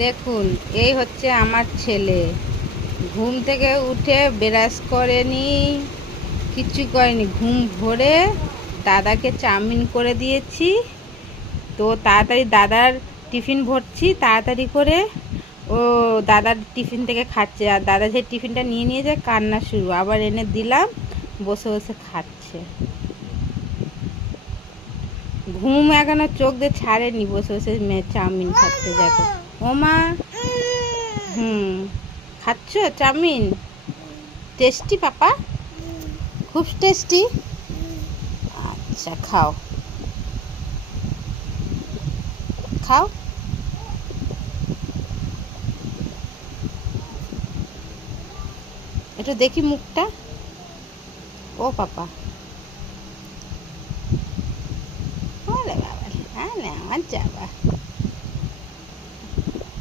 দেখুন, এই হচ্ছে আমার ছেলে। ঘুম থেকে উঠে ব্রাশ করেনি, কিচ্ছু করেনি। ঘুম ভরে দাদাকে চাউমিন করে দিয়েছি। তো তাড়াতাড়ি দাদার টিফিন ভরছি তাড়াতাড়ি করে। ও দাদার টিফিন থেকে খাচ্ছে, আর দাদা যে টিফিনটা নিয়ে নিয়ে যায় কান্না শুরু। আবার এনে দিলাম, বসে বসে খাচ্ছে। ঘুম এখনো চোখ দিয়ে ছাড়েনি, বসে বসে চাউমিন খাচ্ছে। দেখো ও মা, খাচ্ছ চাউমিন? টেস্টি পাপা, খুব টেস্টি। আচ্ছা খাও খাও। এটা দেখি মুখটা। ও পাপা, ওরে বাবা, হ্যাঁ না আমার যাবা।